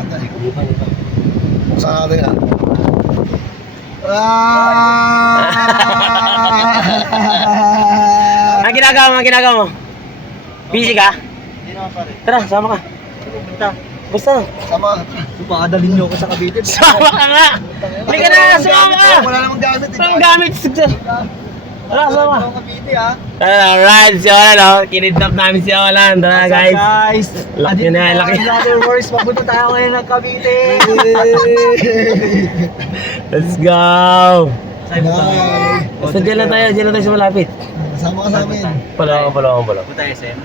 ata eh. Hindi pa. Buksan natin yan. Ang ginagawa mo? Busy ka? Hindi naman pare. Tara, sama ka. Basta. Sama. Pakadalhin niyo ako sa Cavite. Sama ka nga! Hindi ka na, sama ka! Wala namang gamit. Ang gamit! Tara, sama. Cavite ha. Alright, si Olan, no? Kinidnap namin si Olan. Tara, guys. Guys, Laki na, laki. Another words, mapunta tayo ngayon ng Cavite. Let's go! Saan mo tayo? Basta dyan lang tayo sa malapit. Sama ka sa amin. Pala. Punta SM.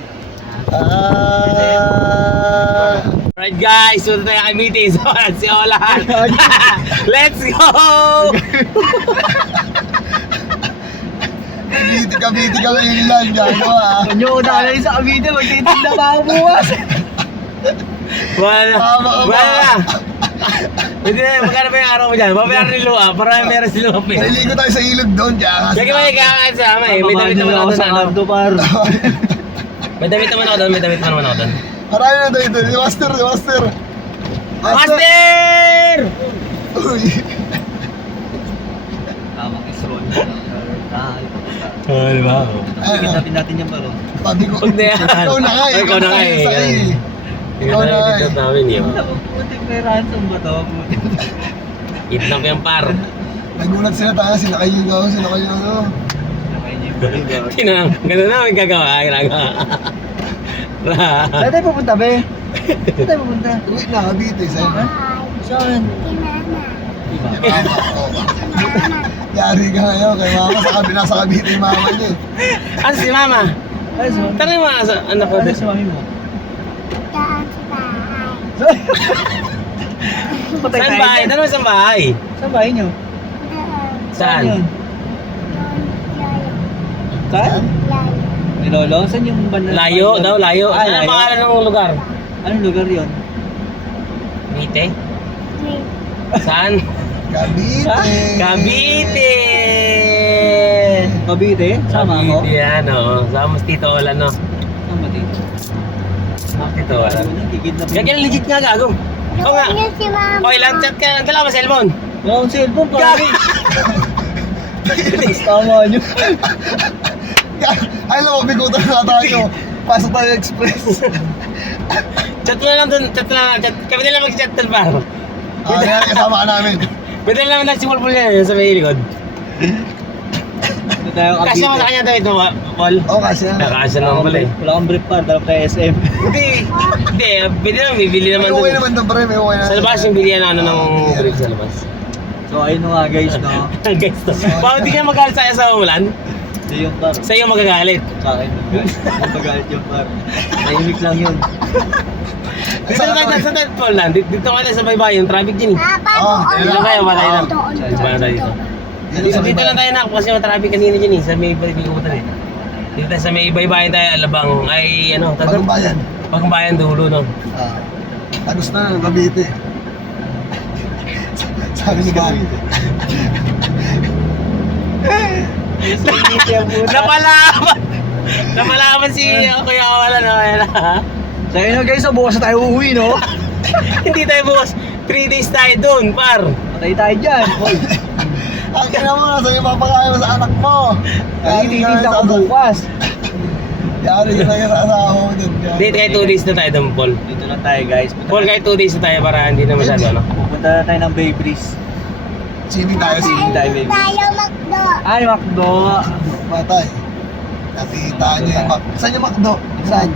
Alright guys, sunod tayo kay meeting. So, si Olan. Let's go! Cavite ka ngayon lang. Gano ah. Kung nyo na lang sa Cavite, magtitinda pa ako bukas. Wala na. Hindi na, magkano ba yung araw mo dyan? Babayaran ni Lua, para meron si Lua. Naliligo tayo sa ilog doon. Lagi mo ikakasama eh. May damit naman ako sa doon. Cardo, par. May damit naman ako doon. Marami na tayo doon. Master. Master! Uy. Tama, isron. Di ba? Pinapin natin yung baro. Sabi ko, Huwag na yan. ikaw na nga eh. Ikaw na nga eh. Ikaw na nga eh. namin yun. Putik may ransom ba to? Kidnap yung par. Nagulat sila tayo. Sinakay yung ano. Ganun namin gagawa. Saan tayo pupunta, be? Saan tayo pupunta? Uy, Cavite. Sa'yo na. Saan? Kay mama. Oo. Yari ka ngayon kay mama. Nasa Cavite yung mama niya eh. Ano si Mama? Ay, so, Tanong mo sa anak ko. ano si mami mo? Saan bahay? Tanong mo saan bahay? Saan bahay nyo? Saan? yun? Saan? May lolo? Saan yung banda? Layo daw, layo. Ay, Ano layo. pangalan ng lugar? Anong lugar yun? Mite? Saan? Cavite. Cavite! Cavite? Sama ako? Cavite yan, o. Sama si Tito Olan, no? Sama dito. Tito Olan. Kikidnap Gagyan legit nga, gago. Oo nga. Okay lang, chat ka. Dala mo cellphone. Wala akong cellphone pa. Gagi! Tama nyo. Ay, alam mo, bigutan na tayo. Pasok tayo express. Chat mo na lang dun. Chat na lang. Kami na lang mag-chat dun pa. Yan, kasama ka namin. Pwede lang naman si Paul yan sa may likod. Ito tayo Cavite. Kasya mo sa kanya David mo, Paul. Oo, kasi yan. Nakasya naman pala eh. Wala akong brief pa. Dalaw tayo SM. Hindi. Pwede naman. Bibili May naman uwi dun. naman doon, pre. May uwi naman. Sa labas yung bilihan ng brief sa labas. So ayun na nga guys, no? Guys, bakit hindi ka magalit sa sa umulan? Ito yung par. Sa iyo magagalit. Sa akin. Ang pagalit yung par. Tahimik lang yun. Dito na tayo sa Paul lang. Dito ka na sa baybay yung traffic din. Oo, Dito tayo, malay lang. Saan Malay dito. Dito lang tayo na kasi yung traffic kanina dyan eh. Sa may pagkikutan eh. Dito tayo sa may iba-ibayan tayo, Alabang, ay ano, Bagong bayan. Pagbayan dulo, no? Tagos na ng Cavite. Sabi ni Bobby. Napalaman si Kuya Wala na wala. So ayun na guys, so bukas na tayo uuwi, no? Hindi tayo bukas. 3 days tayo doon, par. Patay tayo dyan. Hoy. Ang kina mo, nasa iyo papakain mo sa anak mo. Lagi titinda ko bukas. Yari ka na sa asawa mo dun. Hindi, kahit 2 days na tayo doon, Paul. Dito na tayo guys. Paul, kahit 2 days na tayo para hindi na masyado, ano? Pupunta na tayo ng Bay Breeze. Sining tayo, sining tayo, baby. Ay, Macdo. Patay. Nakita niyo yung Macdo. Saan yung Macdo? Saan?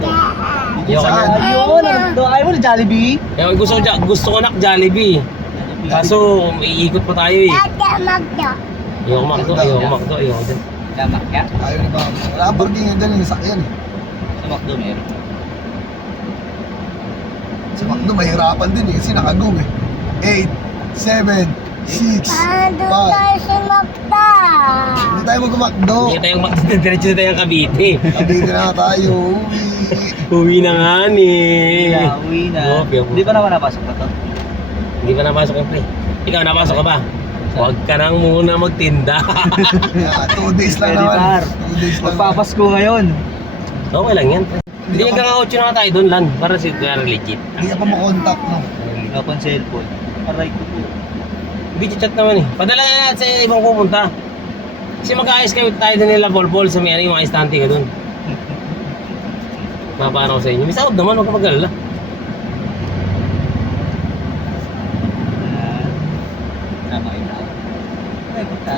Ayoko na. Saan? Ayun, Macdo. Ayaw mo na Jollibee? Eh, gusto ko na Jollibee. Kaso, iikot pa tayo eh. Ayoko Macdo. Ayoko din. Tama ka? Ayaw ni Bobby. Wala ang parking dyan, yung sakyan eh. Sa Macdo meron. Sa Macdo, mahirapan din eh, kasi naka-go eh. 8, 7, 6, 5. Hindi tayo mag-Macdo. Hindi tayo diretso na tayo Cavite. Cavite na tayo. Uwi na nga ni. Uwi na. Okay, Hindi pa naman napasok pa to? Hindi pa napasok yung pre. Ikaw, napasok ka ba? Huwag ka nang muna magtinda. 2 days lang Pwede, naman. par. 2 days lang. Magpapasko ngayon. Okay lang yan. Hindi hanggang 8 na tayo doon, Lan. Para si Kuya legit. Hindi ka pa makontakt, no? Wala pang cellphone. Aray ko po. Video chat naman eh. Padala na natin sa ibang pupunta. Kasi mag-aayos kayo tayo din nila bol-bol sa may ano yung mga istante ka dun. Mapaano ko sa inyo. May sahod naman, huwag ka mag-alala. Tama ikaw. Ay, punta.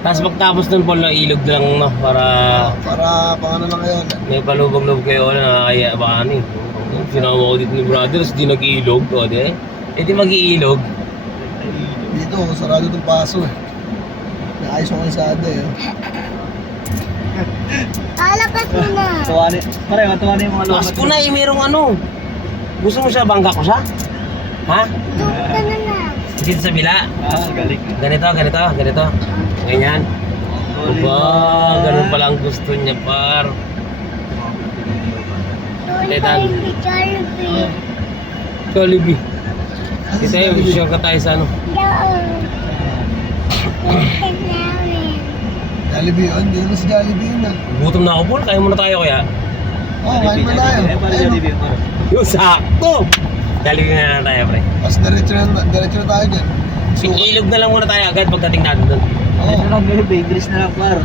Tapos pagtapos nun Paul, na ilog lang no, para Pang ano lang ngayon. may palubog-lubog kayo na nakakaya ba ano eh. Sinama ko dito ni brothers, di nag-iilog. O di eh di mag-iilog. Dito, sarado itong paso eh. Naayos ko sa ade eh. Alakas mo na. Tuwanin. Pare, matuwanin yung mga lumat. Mas ko na eh, merong ano. Gusto mo siya, bangga ko siya? Ha? Doon ka na na. Dito sa bila. Ah, galing. Ganito. Ganyan. Aba, ganun pala ang gusto niya, par. Doon Tetan. pa rin si Jollibee. Jollibee. Kita yung sure ka tayo sa ano. Doon. Doon namin. Jollibee yun, hindi naman si Jollibee yun ah. Gutom na ako, Paul. Kaya muna tayo kaya. Oo, kain mo tayo. Eh, pare, Ayun, Jollibee, pare. Yung sakto! Jollibee na lang tayo, pre. Tapos diretso na tayo dyan. Ilog na lang muna tayo agad pagdating natin doon. Oo. Ito lang, Jollibee. English na lang, pare.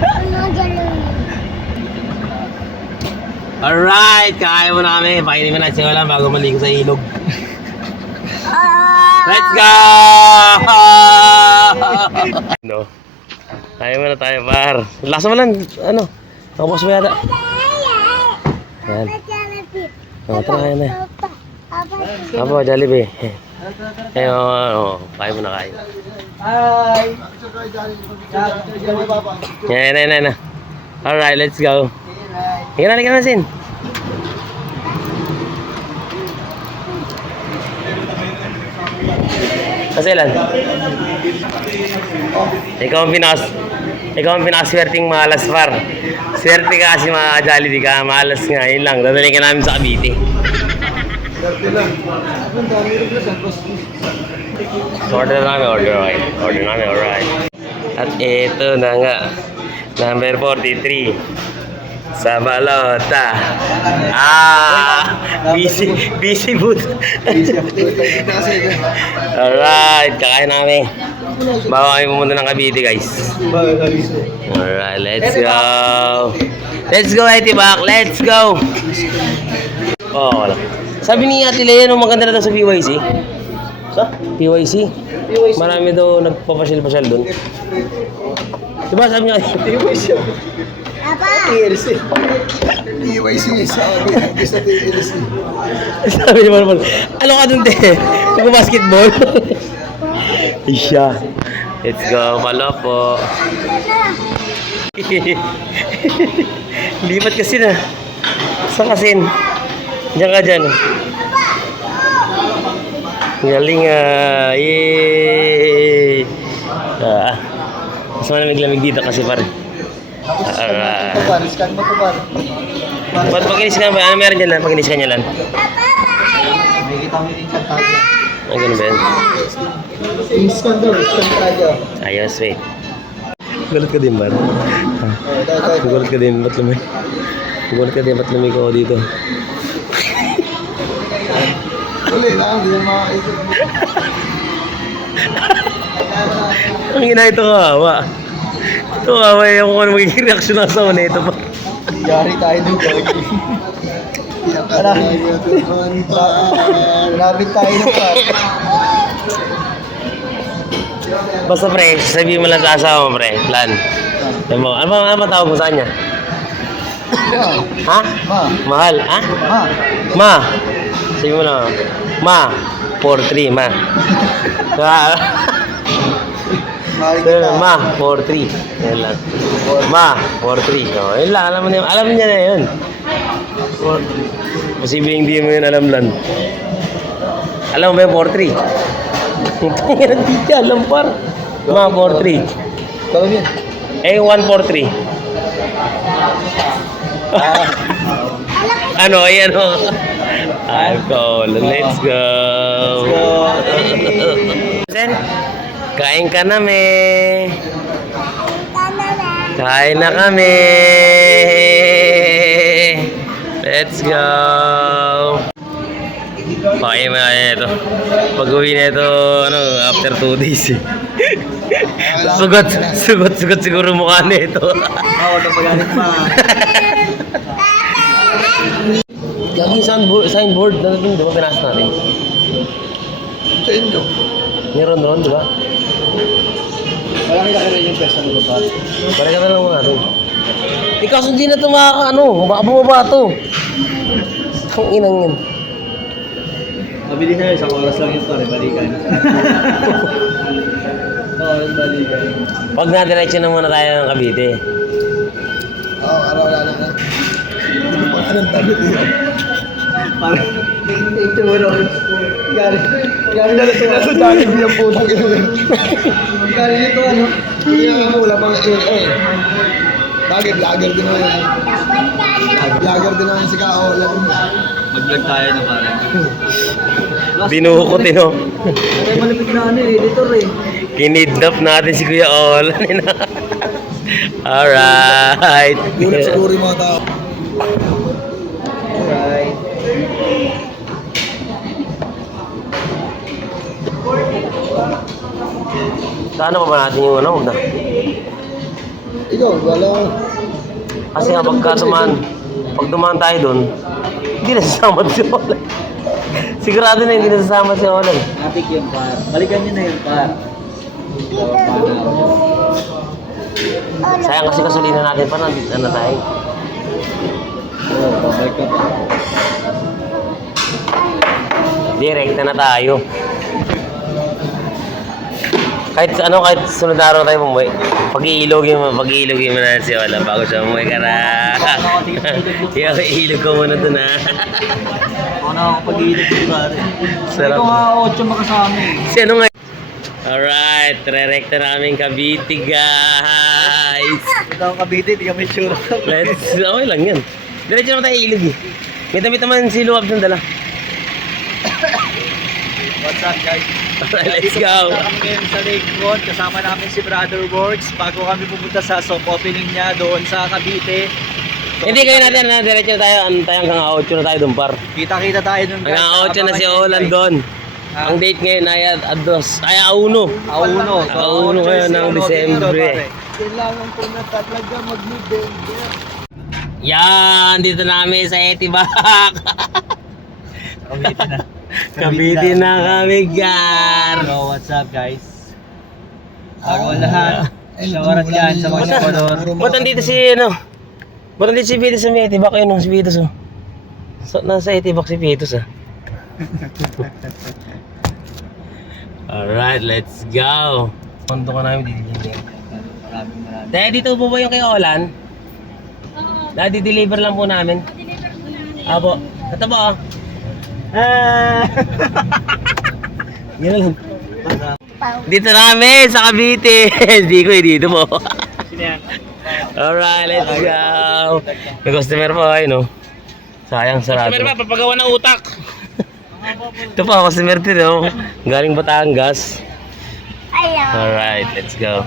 Ano Jollibee? Alright! Kakain muna kami. Pakinig mo na siya lang bago maligo sa ilog. Let's go! No. Kaya muna tayo, par. Lasa mo lang, ano? Nakapos mo yata. Yan. Jollibee. O, tara, kaya na. Papa. Apo, Jollibee. Ayun, kaya mo na kain. Hi! Yan. Alright, let's go. Higa na, Sin. Kasi ilan? Ikaw ang pinakaswerteng malas, par. Swerte ka kasi mga Jollibee ka, malas nga, yun lang. Dadalhin ka namin sa Cavite. Order namin, alright. At ito na nga, number 43. Sa balota. Busy booth. Alright, kakain namin. Bago kami pumunta ng Cavite, guys. Alright, let's go. Let's go, Etibak. Let's go. Oh, wala. Sabi ni Ate Lea, no, maganda na daw sa PYC. Sa? PYC. Marami daw nagpapasyal-pasyal doon. Diba sabi niya? PYC. Papa. TLC. PYC, sabi sa TLC. Sabi niya naman, ano ka dun, te? Nag-basketball? Isya. Let's go, pala po. Lipat kasi na. Saan kasin? Diyan ka dyan. Galing ah. Yay! Mas malamig-lamig dito kasi pare. Scan mo to par. Ba't pag-inis ka ba? Ano meron dyan lang? Pag-inis ka niya lang. Nakikita mo yung chat tayo. Ang ganun ba yan? Scan tayo. Ayos, wait. Gulat ka din ba? Gulat ka din, ba't lumay? Gulat ka din, ba't lumay ko dito? Uli lang, hindi na makakikot. Ang ina ito kawawa. Ito kawawa yung kung ano magiging reaksyon ng asawa na ito pa. Yari tayo dun, Jogi. Labit tayo dun, pare. Basta pre, sabihin mo lang sa asawa mo pre, plan. Ano ba tawag mo sa kanya? Ha? Ma. Mahal, ha? Ma. Ma. Sabihin mo lang, Ma. 4-3, Ma. Ma, 4-3. Yan lang. Ma, 4-3. Oh, yun lang, alam niya na yun. Posibleng hindi mo yun alam lang. Alam mo ba yung 4-3? Hindi niya alam par. Ma, 4-3. Alam yan. Eh, 1-4-3. Ano, ay ano? Alcohol, let's go. Sen, kain ka na me. Kain na kami. Let's go. Pakay mo na ito. Pag-uwi na ito, ano, after 2 days eh. Sugot siguro mukha na ito. Oo, napagalit pa. Gaging signboard na doon, di ba pinas natin? Sa inyo. Ni Ron, di ba? Malaki na rin yung pesta mo ba? Balik ka na lang mga doon. Ikaw, hindi na ito ano, baka bumaba ito. Ang inang yun. Mabilis na yun, isang oras lang yun pare, balikan. Oo, yung balikan. Pag na-diretso na muna tayo ng Cavite. Oo, araw-araw na. Hindi ko pa ka ng damit yun. Parang, itsura. Gari na ito. Nasa dahil niya po lang yun. Gari nito ano? Hindi na kamo, wala pang Bagay, vlogger din naman yan. Vlogger din naman si Kao. Mag-vlog tayo na pare. Binuhukot eh, no? Kaya malapit na ano eh, editor eh. Kinidnap natin si Kuya Olan. Alright. Gulat siguro yung mga tao. Alright. Saan pa ba natin yung ano? Huwag na. Ikaw, wala. Kasi nga pag dumaan tayo doon, hindi nasasama si Olan. Sigurado na hindi nasasama si Olan. Matik yung par. Balikan nyo na yung par. Sayang kasi kasulina natin pa, nandito na tayo. Oo, babalik ka pa. Direkta na tayo. Kahit sunod na araw tayo bumuwi. Pag-iilogin mo na si Ola bago siya bumuwi ka na. Iilog ko muna doon ha. Ako na ako pag-iilip ko pare. Sarap. Ito nga 8 makasama eh. Si ano nga? Alright, re-recta namin Cavite guys. Ito ang Cavite, di kami sure. Okay lang yan. Diretso naman tayo ilog eh. May damit naman si Luwab ng dala. What's up guys? Alright, let's go. Dito kami ngayon sa Lake Front. Kasama namin si Brother Works. Bago kami pumunta sa soft opening niya doon sa Cavite. So, Hindi kayo natin na diretso tayo. Ano tayo hanggang 8 na tayo doon par. Kita-kita tayo doon guys. Hanggang 8 na si Abangan Olan nyo, doon. Ah. Ang date ngayon ay A2. Ay A1. Auno. Auno ngayon ng Disyembre. Kailangan ko na talaga mag-November. Yan, dito na kami sa Etibak. Cavite na. Cavite na kami, gar. So what's up guys? Bago ang lahat. Shawarat yan sa mga sikolor. Ba't nandito si, ano? Ba't nandito si Vitus sa may Etibak? Ayun, si Vitus, oh. Nasa Etibak si Vitus, ah. Alright, let's go. Punto ka namin dito. Maraming. Dahil dito po ba yung kay Olan? Dadi-deliver lang po namin. Apo. Ito po, oh. Yan lang. Dito na kami sa Cavite. Dito po. Sino yan? Alright, let's go. May customer po, ayun, no? Sayang, sarado. Customer ba? Papagawa ng utak. Ito pa, customer din, no? Galing Batangas. Ayaw. Alright, let's go.